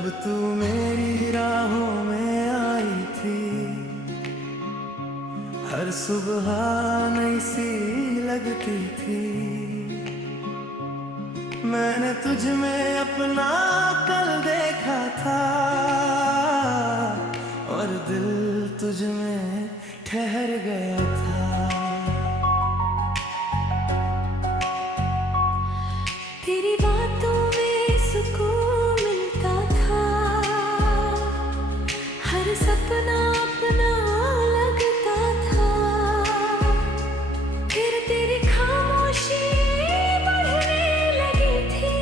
जब तू मेरी राहों में आई थी, हर सुबह नई सी लगती थी। मैंने तुझ में अपना कल देखा था और दिल तुझ में ठहर गया था। तेरी बातों में सुकून मिलता था, हर सपना अपना लगता था। फिर तेरी खामोशी बढ़ने लगी थी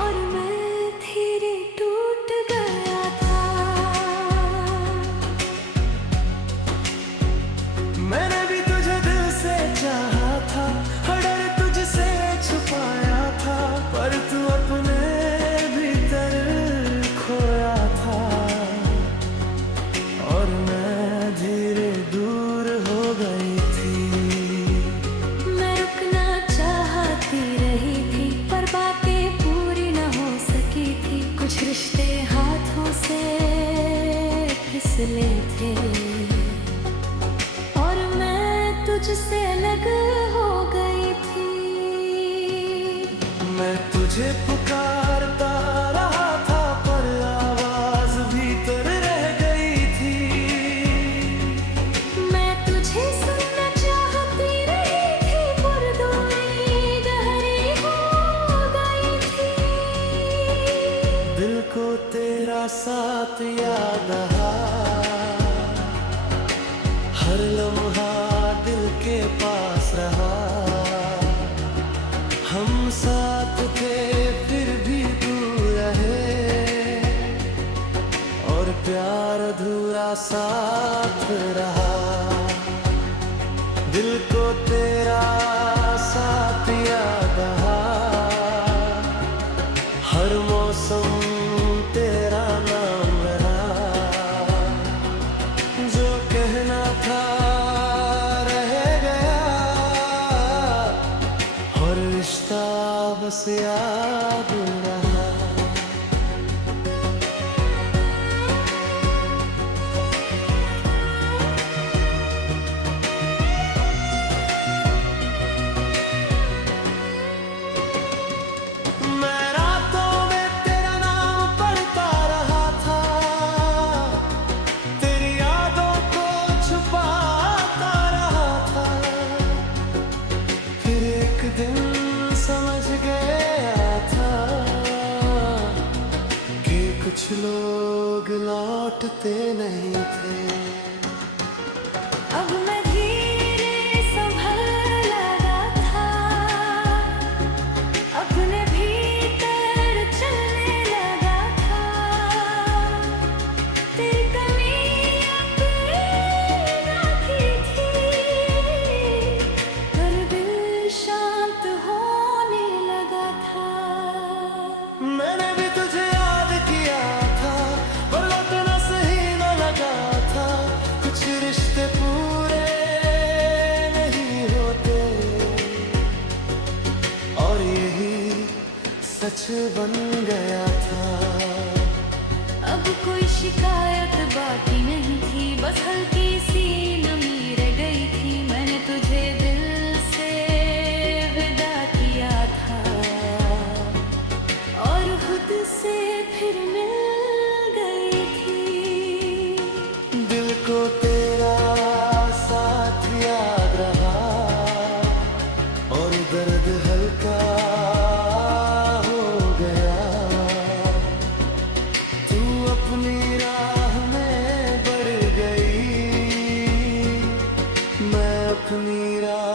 और मैं धीरे टूट गया था। मैंने भी तुझे दिल से चाहा था, डर तुझसे छुपाया था, पर तू अपने भीतर खोया था और मैं धीरे दूर हो गई थी। मैं रुकना चाहती रही थी, पर बातें पूरी न हो सकी थी। कुछ रिश्ते हाथों से फिसले थे और मैं तुझसे अलग हो गई थी। मैं तुझे पुकारता रहा था, पर आवाज भीतर रह गई थी। मैं तुझे सुनना चाहती रही थी, पर दूरी गहरी हो गई थी। दिल को तेरा साथ याद आया, हर लम्हा दिल के पास रहा। हम साथ थे फिर भी दूर रहे और प्यार अधूरा साथ रहा। दिल को तेरा साथ याद आया, हर मौसम तेरा नाम रहा। जो कहना था रह गया और रिश्ता बस याद रहा। मैं रातों में तेरा नाम पढ़ता रहा था, तेरी यादों को छुपाता रहा था। फिर एक दिन समझ गया था कि कुछ लोग लौटते नहीं थे। अब मैं धीरे संभल लगा था, अपने भीतर चलने लगा था। तेरी कमी अपना की थी, पर दिल शांत होने लगा था। मैंने भी तुझे याद किया था, पर लौटना सही न लगा था। कुछ रिश्ते पूरे नहीं होते और यही सच बन गया था। अब कोई शिकायत बाकी नहीं थी, बस हल्की सी नमी रह गई थी। मैंने तुझे दिल से विदा किया था और खुद से फिर मिल गई थी। दिल को तेरा साथ याद रहा और दर्द हल्का हो गया। तू अपनी राह में बढ़ गई, मैं अपनी राह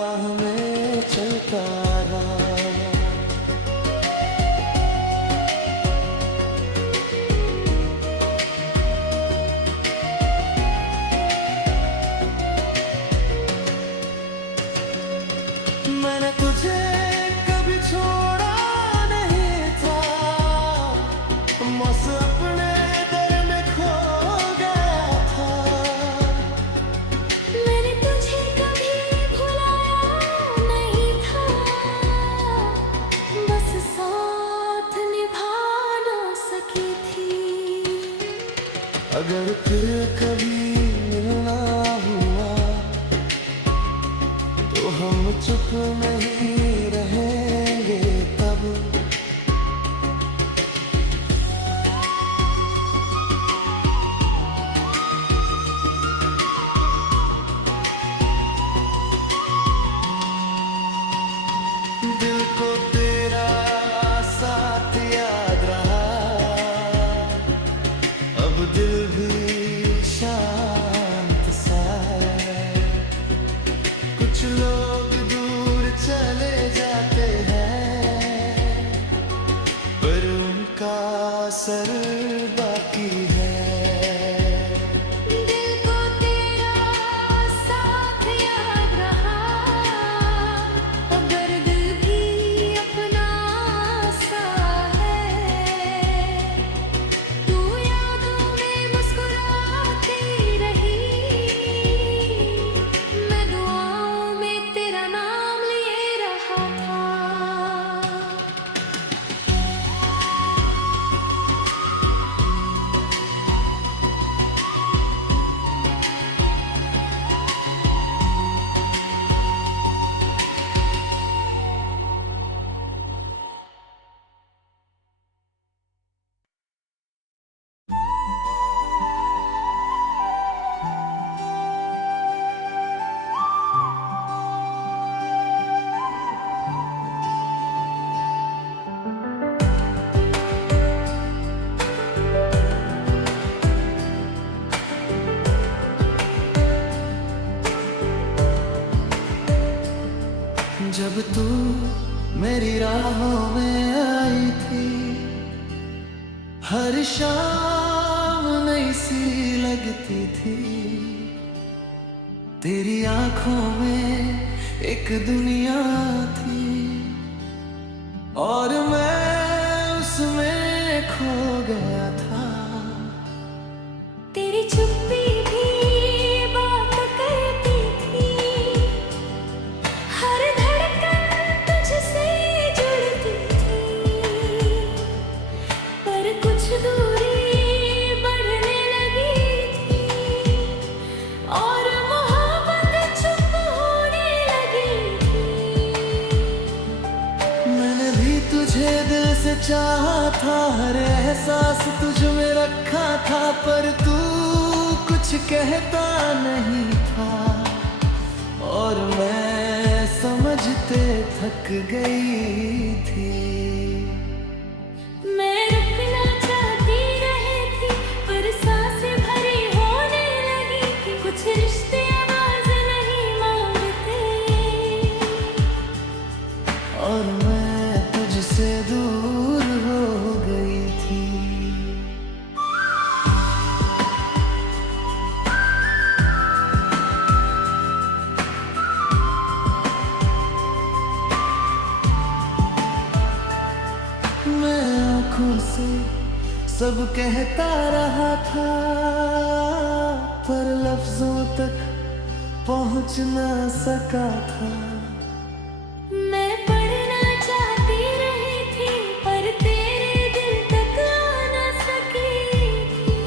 अगर फिर कभी मिलना हुआ तो हम चुप नहीं रहेंगे तब। दिल को तेरा साथ याद रहा, अब दिल भी शांत सा है। कुछ लोग दूर चले जाते हैं पर उनका असर बाकी है। दिल को तेरा साथ याद रहा, अगर दिल भी अपना सा है। तू यादों में मुस्कुराती रही, मैं दुआओं में तेरा नाम लिए रहा था। जब तू मेरी राहों में आई थी, हर शाम नई सी लगती थी। तेरी आंखों में एक दुनिया थी और मैं उसमें खो गया था। तेरी चुप्पी भी बात करती थी, हर धड़कन तुझसे जुड़ती थी। पर कुछ दूरी बढ़ने लगी थी और मोहब्बत चुप होने लगी थी। मैंने भी तुझे दिल से चाहा था, हर एहसास तुझ में रखा था, पर तू कुछ कहता नहीं था और मैं समझते थक गई थी। मैं रुकना चाहती रही थी पर सांसें भरी होने लगी थी। कुछ रिश्ते आवाज नहीं मांगते और मैं तुझसे दूर हो गई थी। मैं आँखों से सब कहता रहा था पर लफ्जों तक पहुँच ना सका था। मैं पढ़ना चाहती रही थी पर तेरे दिल तक आ ना सकी थी।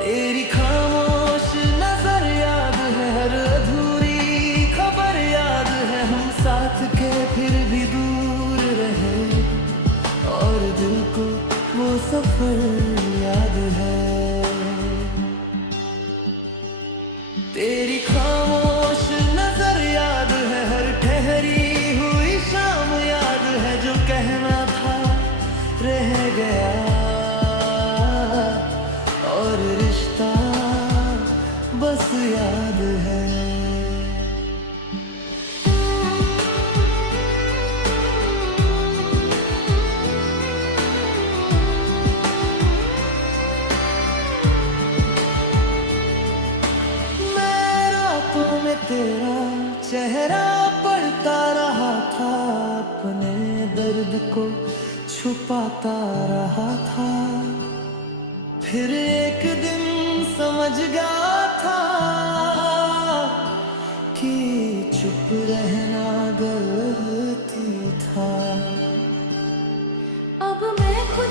तेरी खामोश नजर याद है, हर अधूरी खबर याद है। हम साथ के फिर भी दूर रहे और दिल को वो सफर याद है। तेरी खामोश नजर याद है, हर ठहरी हुई शाम याद है। जो कहना था रह गया और रिश्ता बस याद है। मैं रातों में तेरा चेहरा पढ़ता रहा था, अपने दर्द को छुपाता रहा था। फिर एक दिन समझ गया था कि चुप रहना गलती था। अब मैं खुद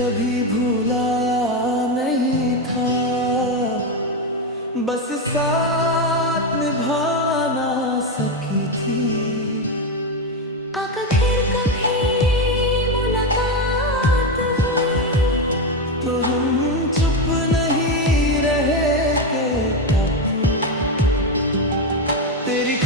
कभी भूला नहीं था, बस साथ निभाना सकी थी। आखिर कभी मुलाकात हुई तो हम चुप नहीं रहे कि अब तेरी